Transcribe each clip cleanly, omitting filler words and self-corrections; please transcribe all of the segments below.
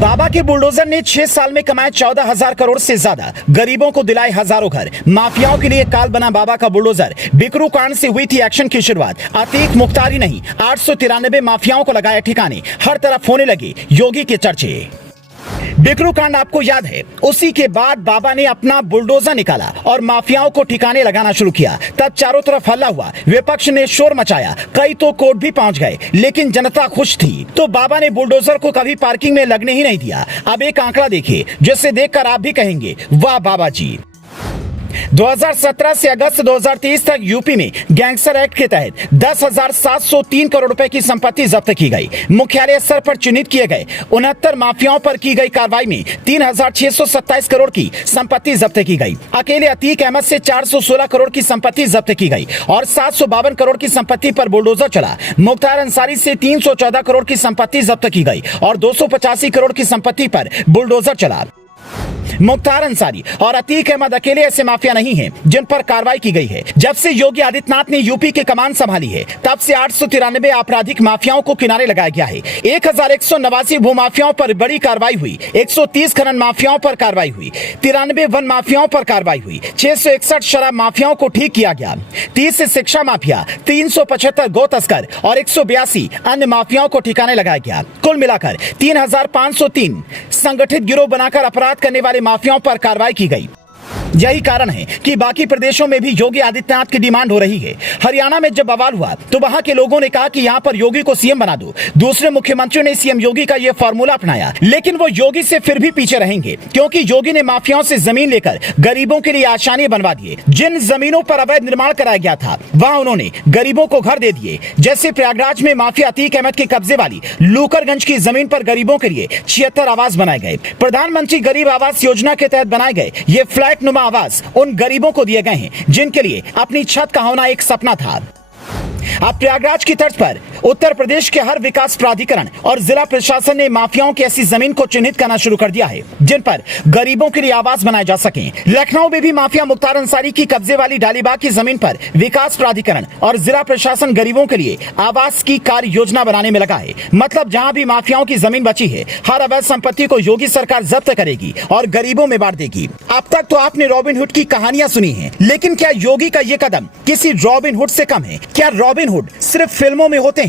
बाबा के बुलडोजर ने 6 साल में कमाए 14,000 करोड़ से ज्यादा, गरीबों को दिलाए हजारों घर। माफियाओं के लिए काल बना बाबा का बुलडोजर। बिकरू कांड से हुई थी एक्शन की शुरुआत। अतीक मुख्तारी नहीं, 893 माफियाओं को लगाया ठिकाने। हर तरफ होने लगे योगी के चर्चे। बिकरू कांड आपको याद है, उसी के बाद बाबा ने अपना बुलडोजर निकाला और माफियाओं को ठिकाने लगाना शुरू किया। तब चारों तरफ हल्ला हुआ, विपक्ष ने शोर मचाया, कई तो कोर्ट भी पहुंच गए, लेकिन जनता खुश थी। तो बाबा ने बुलडोजर को कभी पार्किंग में लगने ही नहीं दिया। अब एक आंकड़ा देखिए, जिसे देखकर आप भी कहेंगे वाह बाबा जी। 2017 से अगस्त 2023 तक यूपी में गैंगस्टर एक्ट के तहत 10,703 करोड़ रुपए की संपत्ति जब्त की गई। मुख्यालय स्तर पर चिन्हित किए गए 69 माफियाओं पर की गई कार्रवाई में 3,627 करोड़ की संपत्ति जब्त की गई। अकेले अतीक अहमद से 416 करोड़ की संपत्ति जब्त की गई और 752 करोड़ की संपत्ति पर बुलडोजर चला। मुख्तार अंसारी से 314 करोड़ की संपत्ति जब्त की गई और 285 करोड़ की संपत्ति पर बुलडोजर चला। मुख्तार अंसारी और अतीक अहमद अकेले ऐसे माफिया नहीं हैं जिन पर कार्रवाई की गई है। जब से योगी आदित्यनाथ ने यूपी के कमान संभाली है, तब से 893 आपराधिक माफियाओं को किनारे लगाया गया है। 1,189 भूमाफियाओं पर बड़ी कार्रवाई हुई, 130 खनन माफियाओं पर कार्रवाई हुई, 93 वन माफियाओं पर कार्रवाई हुई, 661 शराब माफियाओं को ठीक किया गया, 30 शिक्षा माफिया, 375 गौ तस्कर और 182 अन्य माफियाओं को ठिकाने लगाया गया। कुल मिलाकर 3,503 संगठित गिरोह बनाकर अपराध करने वाले माफियाओं पर कार्रवाई की गई। यही कारण है कि बाकी प्रदेशों में भी योगी आदित्यनाथ की डिमांड हो रही है। हरियाणा में जब बवाल हुआ तो वहां के लोगों ने कहा कि यहां पर योगी को सीएम बना दो। दूसरे मुख्यमंत्रियों ने सीएम योगी का यह फॉर्मूला अपनाया, लेकिन वो योगी से फिर भी पीछे रहेंगे, क्योंकि योगी ने माफियाओं से जमीन लेकर गरीबों के लिए आसानी बनवा दिए। जिन जमीनों पर अवैध निर्माण कराया गया था, वहां उन्होंने गरीबों को घर दे दिए। जैसे प्रयागराज में माफिया अतीक अहमद के कब्जे वाली लूकरगंज की जमीन पर गरीबों के लिए 76 आवास बनाए गए। प्रधानमंत्री गरीब आवास योजना के तहत बनाए गए ये फ्लैट नुमा आवास उन गरीबों को दिए गए हैं जिनके लिए अपनी छत का होना एक सपना था। अब प्रयागराज की तर्ज पर उत्तर प्रदेश के हर विकास प्राधिकरण और जिला प्रशासन ने माफियाओं की ऐसी जमीन को चिन्हित करना शुरू कर दिया है जिन पर गरीबों के लिए आवास बनाए जा सके। लखनऊ में भी माफिया मुख्तार अंसारी की कब्जे वाली डालीबाग की जमीन पर विकास प्राधिकरण और जिला प्रशासन गरीबों के लिए आवास की कार्य योजना बनाने में लगा है। मतलब जहां भी माफियाओं की जमीन बची है, हर अवैध संपत्ति को योगी सरकार जब्त करेगी और गरीबों में बांट देगी। अब तक तो आपने रॉबिनहुड की कहानियां सुनी है, लेकिन क्या योगी का ये कदम किसी रॉबिनहुड से कम है? क्या रॉबिनहुड सिर्फ फिल्मों में होते हैं?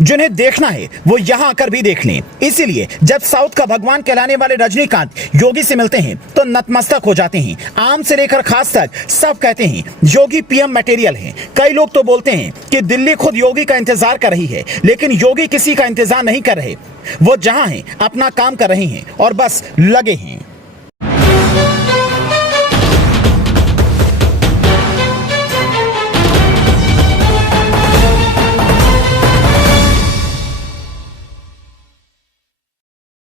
जिन्हें देखना है वो यहां आकर भी देख लें। इसीलिए जब साउथ का भगवान कहलाने वाले रजनीकांत योगी से मिलते हैं तो नतमस्तक हो जाते हैं। आम से लेकर खास तक सब कहते हैं योगी पीएम मटेरियल हैं। कई लोग तो बोलते हैं कि दिल्ली खुद योगी का इंतजार कर रही है, लेकिन योगी किसी का इंतजार नहीं कर रहे। वो जहां हैं अपना काम कर रहे हैं और बस लगे हैं।